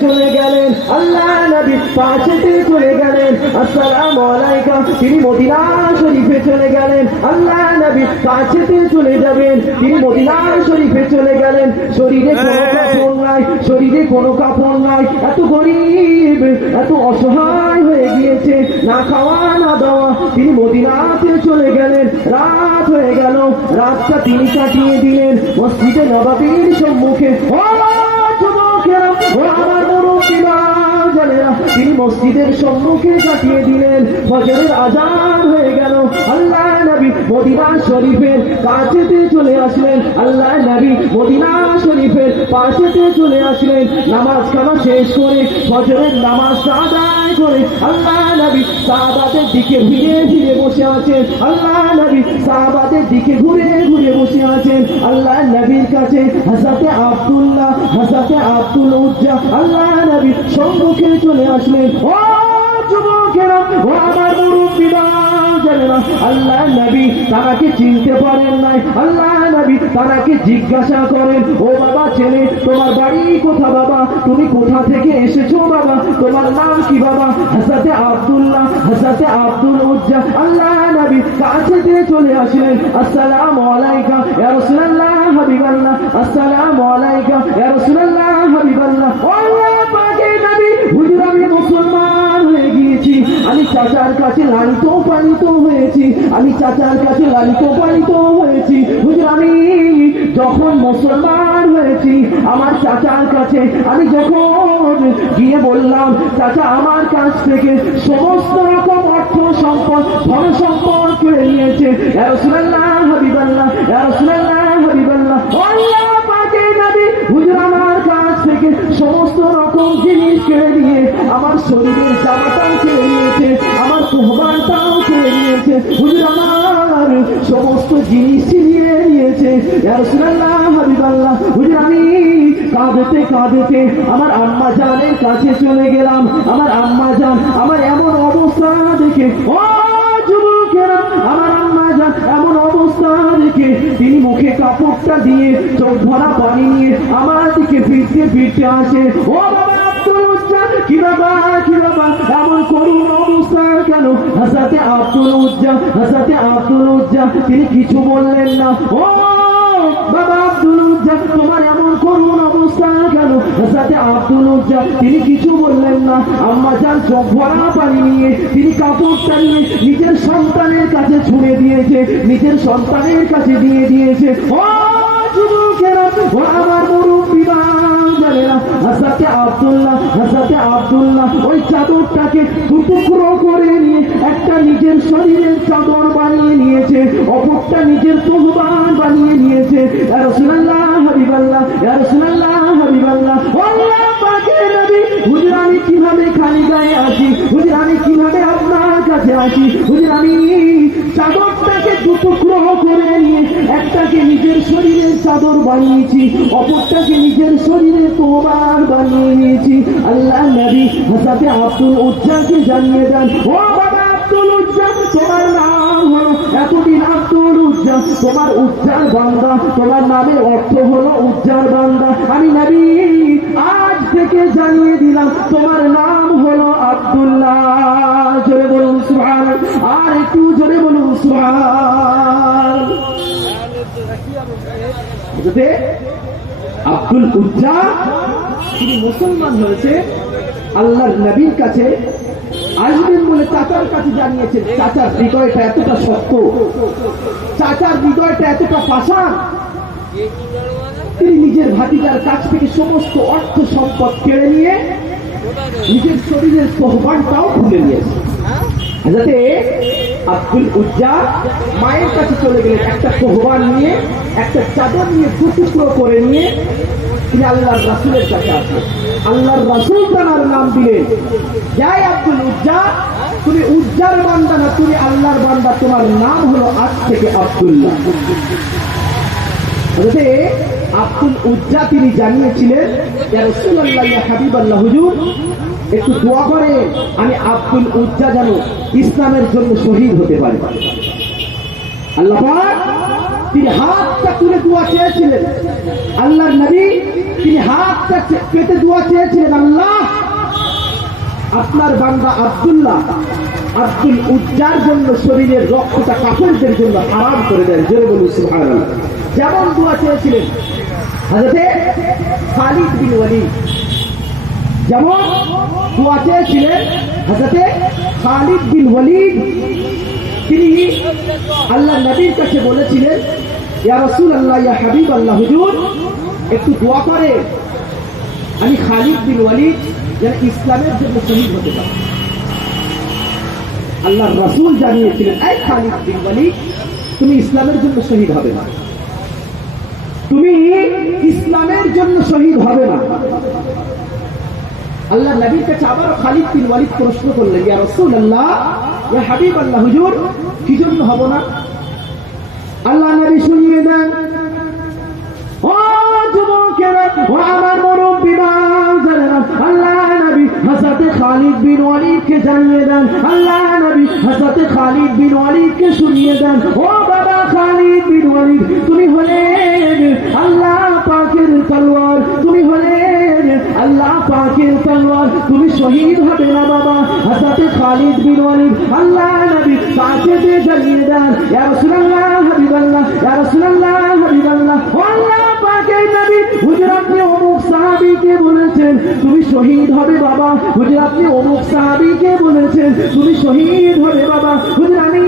চলে গেলেন আল্লাহ নবী পাশেতে চলে গেলেন আসসালামু আলাইকুম তিনি মদিনা শরীফে চলে গেলেন আল্লাহ নবী পাশেতে চলে যাবেন তিনি মদিনা শরীফে চলে গেলেন শরীরে কোনো কাপড় নাই শরীরে কোনো কাপড় নাই এত গরিব এত অসহায় হয়ে গিয়েছে না খাওয়া না দাওয়া তিনি মদিনাতে চলে গেলেন রাত হয়ে গেল রাতটা তিনি কাটিয়ে দিলেন মসজিদে নববীর সম্মুখে তিনি মসজিদের সম্মুখে কাটিয়ে দিলেন ফজরের আজান হয়ে গেল আল্লাহ নবী মদিনা শরীফের কাছেতে চলে আসলেন আল্লাহ নবী মদিনা শরীফের পাশেতে চলে আসলেন নামাজ খানা শেষ করে ফজরের নামাজ আদায় করে আল্লাহ নবী সাহাবাদের দিকে ঘুরে ফিরে বসে আছেন আল্লাহ নবী সাহাবাদের দিকে ঘুরে ঘুরে বসে আছেন আল্লাহ নবীর কাছে হযরতে আব্দুল্লাহ হযরতে আব্দুল উজ্জা আল্লাহ নবী সম্মুখে চলে আসলেন ও যুবকেরা ও আমার মুরব্বিরা জানেন আল্লাহ নবী তাকে চিনতে পারেন নাই আল্লাহ নবী তাকে জিজ্ঞাসা করেন ও বাবা ছেলে তোমার বাড়ি কোথা বাবা তুমি কোথা থেকে এসেছো বাবা তোমার নাম কি বাবা হযরতে আব্দুল্লাহ হযরতে আব্দুল উজ্জা আল্লাহ নবী কাছে দিয়ে চলে আসলেন আসসালামু আলাইকুম ইয়া রাসূলুল্লাহ হাবিবাল্লাহ আসসালামু আলাইকুম ইয়া রাসূলুল্লাহ হাবিবাল্লাহ আল্লাহ পাকের নবী হুজুর আমি মুসলমান হয়ে গিয়েছি আমি চাচার কাছে লালিত পালিত হয়েছি আমি চাচার কাছে লালিত পালিত হয়েছি হুজুর আমি যখন মুসলমান হয়েছি আমার চাচার কাছে আমি যখন গিয়ে বললাম চাচা আমার কাছ থেকে সমস্ত রকম অর্থ সম্পদ ধন সম্পদ কেড়ে নিয়েছে ইয়া রাসূলুল্লাহ হাবিবাল্লাহ ইয়া রাসূলুল্লাহ হাবিবাল্লাহ আল্লাহ পাকের নবী হুজুর আমার কাছ থেকে সমস্ত রকম জিনিস কেড়ে নিয়ে আমার শরীরের জামাটাও কেড়ে নিয়েছে আমার কোহবানটাও কেড়ে নিয়েছে হুজুর আমার সমস্ত জিনিস নিয়ে নিয়েছে ইয়া রাসূলুল্লাহ হাবিবাল্লাহ হুজুর আমি কাঁদতে কাঁদতে আমার আম্মা জানের কাছে চলে গেলাম আমার আম্মা জান আমার এমন অবস্থা দেখে ও যুবকেরা আমার আম্মা জান এমন অবস্থা দেখে তিনি মুখে কাপড়টা দিয়ে চোখ ভরা পানি নিয়ে আমার দিকে ফিরতে ফিরতে আসে ও বাবা আব্দুল উজ্জা কি বাবা এমন করুণ অবস্থা কেন হযরতে আব্দুল উজ্জা তিনি কিছু বললেন না ও বাবা আব্দুল উজ্জা তোমার এমন করুণ অবস্থা কেন হযরতে আব্দুল উজ্জা তিনি কিছু বললেন না আম্মা জান চোখ ভরা পানি নিয়ে তিনি কাপড়টা নিয়ে নিজের সন্তানের কাছে ছুঁড়ে দিয়েছে নিজের সন্তানের কাছে দিয়ে দিয়েছে ও যুবকেরা ও আমার মুরব্বিরা জানেনা হযরতে আব্দুল্লাহ ওই চাদরটাকে টুকরো করে নিয়ে একটা নিজের শরীরের চাদর বানিয়ে নিয়েছে অপরটা নিজের তোহবান বানিয়ে নিয়েছে ইয়া রাসূলুল্লাহ হাবিবাল্লাহ ইয়া রাসূলুল্লাহ হাবিবাল্লাহ আল্লাহ পাকের নবী হুজুর আমি কিভাবে খালি গায়ে আসি হুজুর আমি কিভাবে আপনার কাছে আসি হুজুর আমি চাদরটাকে টুকরো করে নিয়ে একটাকে নিজের শরীরের চাদর বানিয়েছি অপরটাকে নিজের শরীরে তোহবান বানিয়ে নিয়েছি আল্লাহ নবী হযরতে আব্দুল উজ্জাকে জানিয়ে দেন ও বাবা আব্দুল উজ্জা তোমার নাম হলো এতদিন আব্দুল উজ্জা তোমার উজ্জার বান্দা তোমার নামের অর্থ হলো উজ্জার বান্দা আমি নবী আজ থেকে জানিয়ে দিলাম তোমার নাম হলো আব্দুল্লাহ জোরে বলুন সুবহানাল্লাহ আর একটু জোরে বলুন সুবহানাল্লাহ আব্দুল উজ্জা তিনি মুসলমান হয়েছে আল্লাহর নবীর কাছে আসবেন বলে চাচার কাছে জানিয়েছেন চাচার হৃদয়টা এতটা শক্ত চাচার হৃদয়টা এতটা পাষাণ তিনি নিজের ভাতিজার কাছ থেকে সমস্ত অর্থ সম্পদ কেড়ে নিয়ে নিজের শরীরের তোহবানটাও খুলে নিয়েছে যাতে আব্দুল উজ্জা মায়ের কাছে চলে গেলেন একটা তোহবান নিয়ে একটা চাদর নিয়ে টুকরো করে নিয়ে তিনি আল্লাহর রাসূলের কাছে আসলেন আল্লাহর রাসূল তার নাম দিলেন যাই আব্দুল উজ্জা তুমি উজ্জার বান্দা না তুমি আল্লাহর বান্দা তোমার নাম হলো আজ থেকে আব্দুল্লাহ আব্দুল উজ্জা তিনি জানিয়েছিলেন ইয়া রাসূলুল্লাহ ইয়া হাবিবাল্লাহ হুজুর একটু দোয়া করে আমি আব্দুল উজ্জা যেন ইসলামের জন্য শহীদ হতে পারি আল্লাহ পাক তিনি হাতটা তুলে দোয়া চেয়েছিলেন আল্লাহর নবী তিনি হাতটা পেতে দোয়া চেয়েছিলেন আল্লাহ আপনার বান্দা আব্দুল উজ্জার জন্য শরীরের রক্তটা কাফেরদের জন্য হারাম করে দেন। জোরে বলুন সুবহানাল্লাহ। যেমন দোয়া চেয়েছিলেন হযরতে খালিদ বিন ওয়ালিদ, যেমন দোয়া চেয়েছিলেন হযরতে খালিদ বিন ওয়ালিদ, তিনি আল্লাহ নবীর কাছে বলেছিলেন, ইয়া রাসূলুল্লাহ, ইয়া হাবিবাল্লাহ, হুজুর একটু দোয়া করে আমি খালিদ বিন ওয়ালিদ যেন ইসলামের জন্য শহীদ হতে পারি। আল্লাহ রাসূল জানিয়েছিলেন, এই খালিদ বিন ওয়ালিদ, তুমি ইসলামের জন্য শহীদ হবে না, তুমি ইসলামের জন্য শহীদ হবে না। আল্লাহ নবীর কাছে আবার খালিদ বিন ওয়ালিদ প্রশ্ন করলেন, ইয়া রাসূলুল্লাহ, ইয়া হাবিবাল্লাহ, হুজুর কি জন্য হব না? আল্লাহ নবী শুনিয়ে দেন, ও যুবকেরা, ও আমার মুরব্বিরা, আল্লাহ নবী হযরত খালিদ বিন ওয়ালিদকে জানিয়ে দেন, আল্লাহ নবী হযরত খালিদ বিন ওয়ালিদকে শুনিয়ে দেন, ও বাবা খালিদ বিন ওয়ালিদ, তুমি হলেন আল্লাহ পাকের তলোয়ার, তুমি হলেন আল্লাহ পাকের তলোয়ার, তুমি শহীদ হবে না বাবা। হযরত খালিদ বিন ওয়ালিদ আল্লাহ নবী কাছে দিয়ে জানিয়ে দেন, ইয়া রাসূলুল্লাহ, হাবিবাল্লাহ, ইয়া রাসূলুল্লাহ, হাবিবাল্লাহ, ও আল্লাহ পাকের নবী, হুজুর আপনি অমুক সাহাবীকে বলেছেন তুমি শহীদ হবে বাবা, হুজুর আপনি অমুক সাহাবীকে বলেছেন তুমি শহীদ হবে বাবা, হুজুর আমি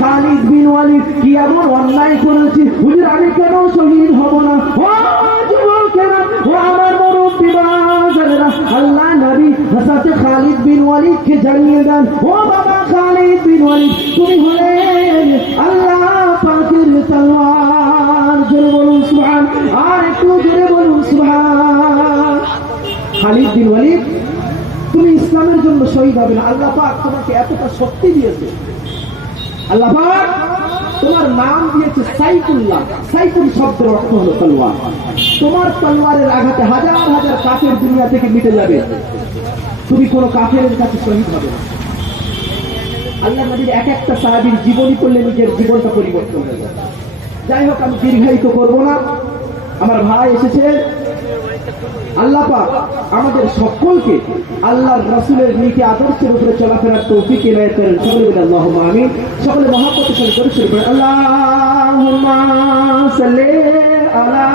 খালিদ বিন ওয়ালিদ কি এমন অন্যায় করেছি, হুজুর আমি কেন শহীদ হব না? ও যুবকেরা, ও আমার মুরব্বিরা, আল্লাহ নবী হযরত খালিদ বিন ওয়ালিদকে জানিয়ে দেন, ও বাবা খালিদ বিন ওয়ালিদ, তুমি হলেন আল্লাহ পাকের তলোয়ার। জোরে বলুন সুবহান, আর একটু জোরে বলুন সুবহান। খালিদ বিন ওয়ালিদ, তুমি ইসলামের জন্য শহীদ হবে না। আল্লাহ পাক তোমাকে এতটা শক্তি দিয়েছে, আল্লাহ পাক তোমার নাম দিয়েছে সাইফুল্লাহ। সাইফুল শব্দের অর্থ হলো তলোয়ার। তোমার তলোয়ারের আঘাতে হাজার হাজার কাফের দুনিয়া থেকে মিটে যাবে, তুমি কোনো কাফেরের কাছে শহীদ হবে না। আল্লাহ নবীর এক একটা সাহাবীর জীবনী করলে নিজের জীবনটা পরিবর্তন হয়ে যাবে। যাই হোক, আমি দীর্ঘায়িত করবো না, আমার ভাই এসেছে। আল্লাহ পাক আমাদের সকলকে আল্লাহর রাসূলের নীতি আদর্শের উপরে চলাফেরার তৌফিক এনায়েত করেন। সকলে বলেন আল্লাহুম্মা আমিন। সকলে মহব্বতের সাথে দরুদ শরীফ পড়েন, আল্লাহুম্মা সাল্লি আলা